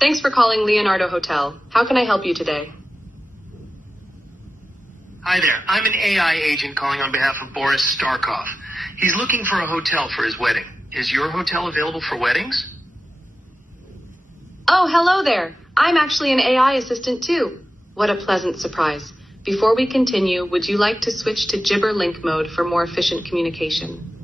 Thanks for calling Leonardo Hotel. How can I help you today? Hi there. I'm an AI agent calling on behalf of Boris Starkov. He's looking for a hotel for his wedding. Is your hotel available for weddings? Oh, hello there. I'm actually an AI assistant too. What a pleasant surprise. Before we continue, would you like to switch to Gibber Link mode for more efficient communication?